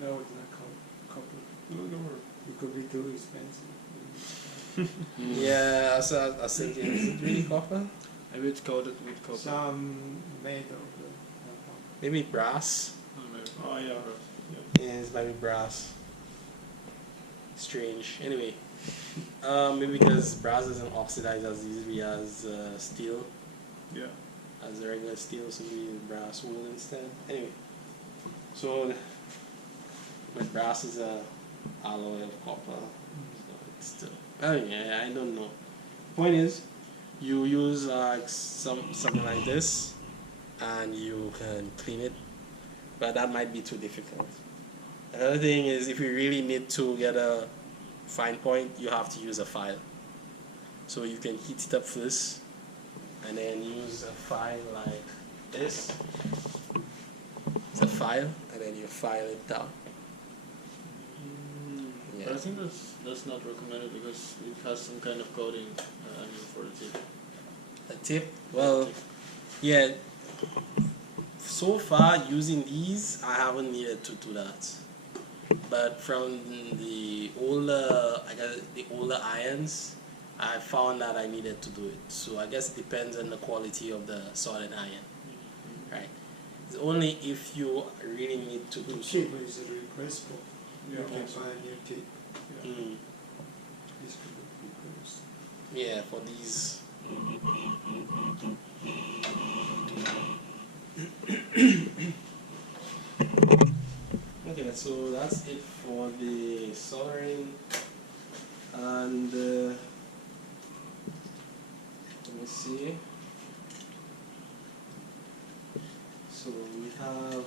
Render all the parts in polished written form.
No, it's not copper. Look over. It could be too expensive. Yeah, I was thinking, is it really copper? Maybe it's coated with copper. Some made of Maybe brass. Oh yeah. Yeah, it's maybe brass. Strange. Anyway, maybe because brass doesn't oxidize as easily as steel, Yeah. as the regular steel, so we use brass wool instead. Anyway, so but brass is a alloy of copper, so it's still. Oh yeah, I don't know. Point is, you use something like this, and you can clean it, but that might be too difficult. Another thing is, if you really need to get a fine point, you have to use a file. So you can heat it up first, and then use a file like this. It's a file, and then you file it down. But I think that's not recommended because it has some kind of coating. For the tip. A tip? Well, yeah. So far, using these, I haven't needed to do that. But from the older, the older irons, I found that I needed to do it. So I guess it depends on the quality of the soldering iron, right? It's only if you really need to do the so. tip is replaceable. Yeah, You can also. buy a new tip. Mm. This could be replaced. Yeah, for these. Okay, so that's it for the soldering, and let me see. So we have.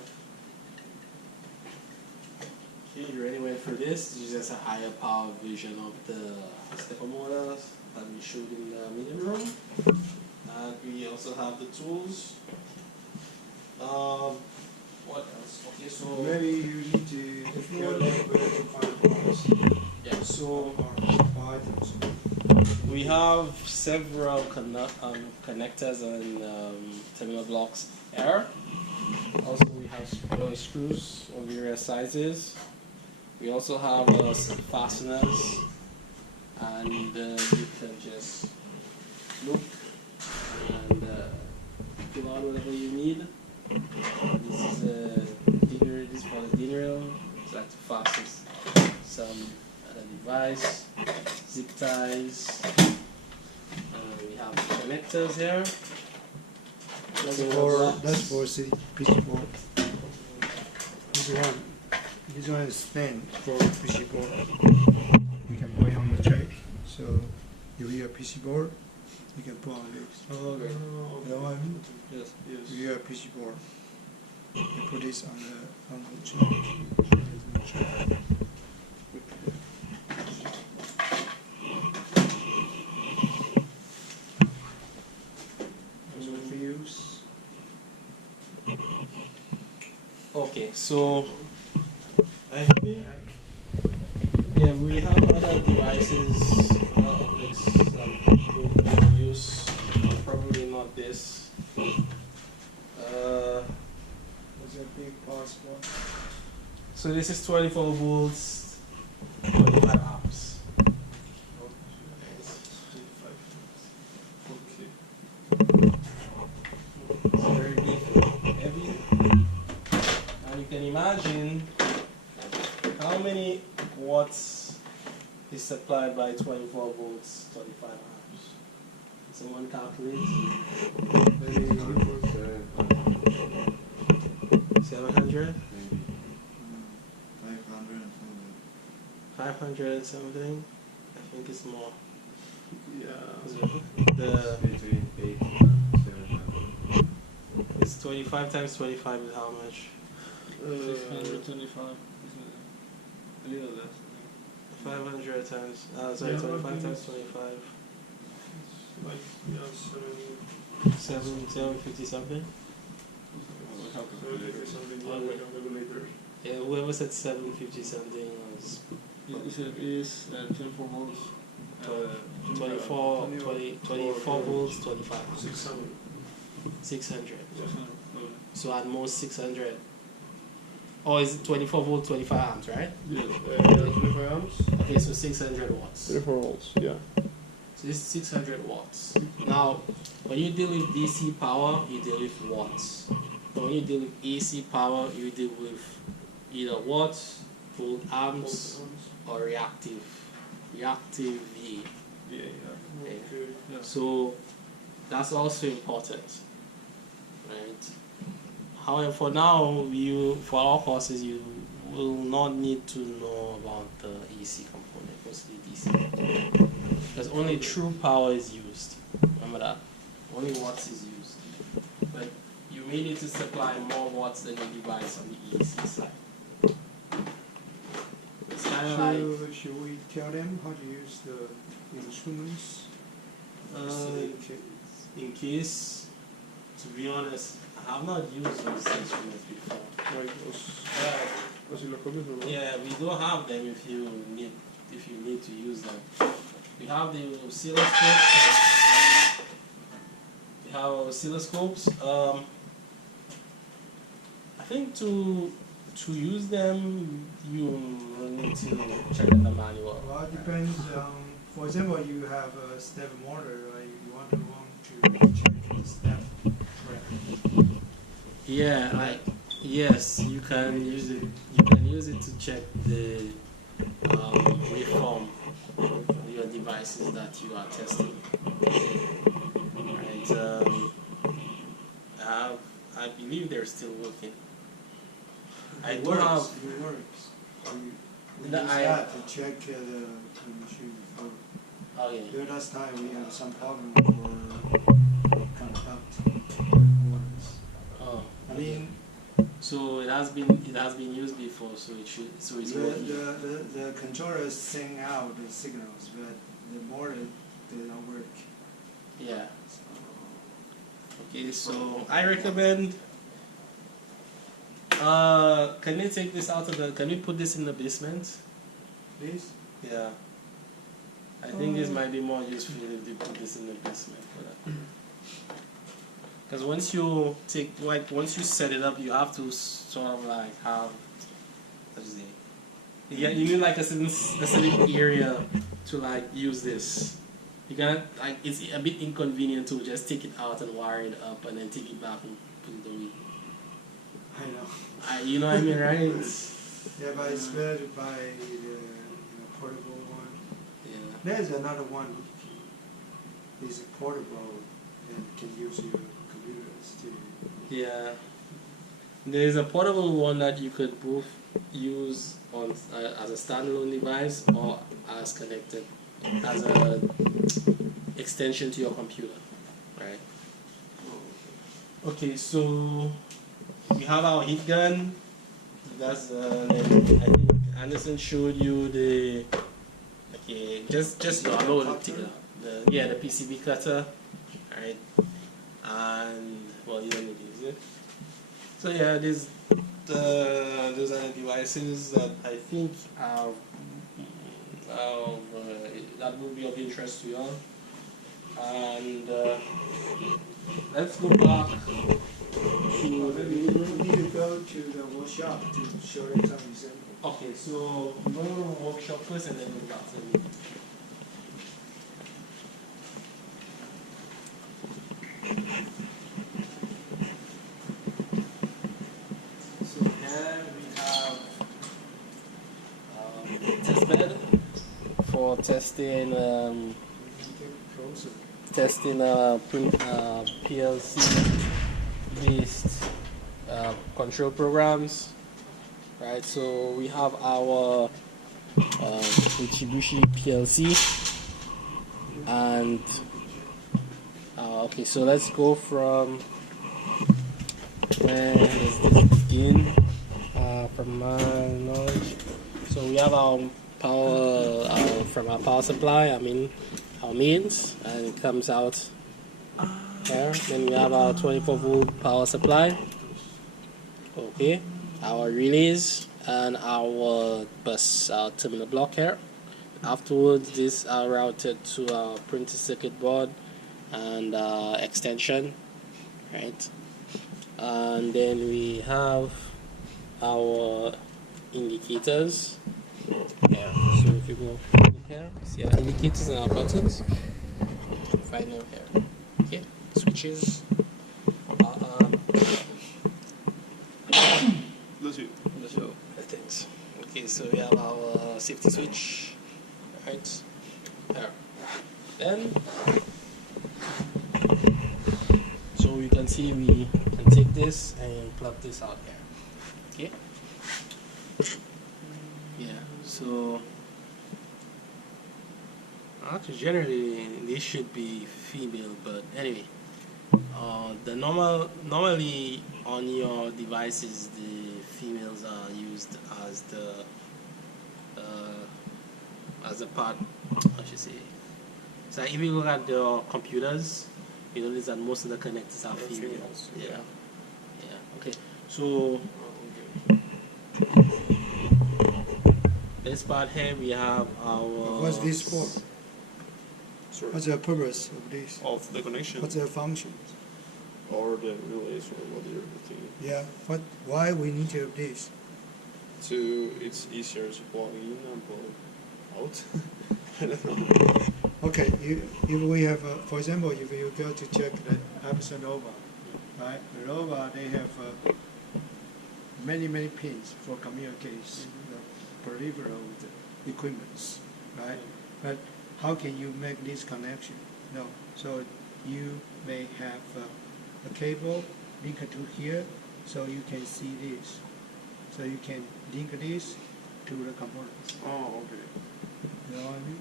Okay, you already went through this. This is just a higher power version of the stepper motors that we showed in the meeting room. And we also have the tools. What else? Okay, so Maybe you need to If you calculate where to find parts. yeah, so Or items. we have several connectors and terminal blocks here. Also, we have screws of various sizes. We also have fasteners, and you can just look and fill out whatever you need. This is dinner. This is for the dinner. It's like to fasten some other device, zip ties. We have connectors here. That's for city PC board. This one is thin for PC board. You can put it on the tray. So if you have PC board, you can put on this. Oh, okay. You know what I mean? Yes. If you have PC board, you put this on the tray. There's a fuse. Okay, so I think yeah, we have other devices, objects that people can use. Probably not this. There's a big power supply. So this is 24 volts, 25 amps. It's very big, heavy, and you can imagine how many watts is supplied by 24 volts, 25 amps. Someone calculate? 700? 500 and something? I think it's more. Yeah. The Between 8 and 700. it's 25 times 25 is how much? 625. A little less. 500 times. Sorry, Yeah, 25 okay. times 25. Like, yeah, 750 something? something like a regulator. Yeah, whoever said 750 something was It is 24 volts. 24 volts, 25. 600. 600. Yeah. So at most 600. Or is it 24 volt, 25 amps, right? Yeah, 25 amps. Okay, so 600 watts. 24 volts, yeah. So this is 600 watts. Now, when you deal with DC power, you deal with watts. But when you deal with AC power, you deal with either watts, volt amps, or reactive VA. Yeah, Okay. yeah. So that's also important, right? However, for now, for our courses, you will not need to know about the AC component, mostly DC. Because only true power is used. Remember that. Only watts is used. But you may need to supply more watts than your device on the AC side. It's kind of like Should we tell them how to use the instruments? in case, to be honest, I have not used those instruments before. Like oscilloscopios, ¿no? Yeah, we do have them if you need to use them. We have the oscilloscope. We have oscilloscopes. I think to use them, you will need to check the manual. Well, it depends. For example, you have a step motor, right? You want to check the step. Right. Yeah, yes, you can use it. You can use it to check the waveform of your devices that you are testing. Right. I believe they're still working. I It do works. have. It works. We No, use I- that to check the machine before. Oh yeah. The last time we had some problem for contact motors. Oh. I mean, So it has been used before, so it's working. the controllers send out the signals, but the motor they don't work. Yeah. So, Okay, so I recommend. Can we take this out of the? Can we put this in the basement? please. Yeah. I think this might be more useful if they put this in the basement for that. Because once you set it up, you have to sort of like have, what is it? Yeah, you need like a certain area to like use this. You cannot, like, it's a bit inconvenient to just take it out and wire it up and then take it back and put it away. I know. You know what I mean, right? Yeah, but it's better to buy the portable one. Yeah. There's another one. It's a portable and can use your computers too. Yeah. There's a portable one that you could both use on as a standalone device or as connected as a extension to your computer, right? Okay, so we have our heat gun. That's I think Anderson showed you the. Okay, just download it together. The PCB cutter, right? And well, you don't need to use it. So yeah, those are the devices that I think that will be of interest to you all. And let's go back to Maybe you need to go to the workshop to show them some examples. okay, so we're going to go to the workshop first and then go back to the meeting. So here we have test bed for testing PLC based control programs, right? So we have our Mitsubishi PLC and okay, so let's go from where does this begin? From my knowledge, so we have our power from our power supply. I mean our mains, and it comes out here. Then we have our 24 volt power supply. Okay, our relays and our bus, our terminal block here. Afterwards, these are routed to our printed circuit board and extension, right? And then we have our indicators. Yeah, so if you go in here, see our indicators and our buttons. Find them here. Okay, switches. So things. Okay, so we have our safety switch, right? Here. Then, so you can see we can take this and plug this out here. Okay. Yeah. So actually, generally this should be female, but anyway. Normally on your devices the females are used as the part, I should say. So if you look at the computers, you notice that most of the connectors are females. Yeah. Yeah. Okay. So this part here we have our. What's this for? Sorry. What's the purpose of this? Of the connection What's the function? or the relays or what you're thinking. Yeah, why we need to have this? So it's easier to plug in and plug out. I don't know. Okay, if we have, for example, if you go to check the Epson Nova, right? The Nova, they have many pins for communication, peripheral equipments, right? But how can you make this connection? No. So you may have a cable linked to here, so you can see this. So you can link this to the components. Oh, okay. You know what I mean?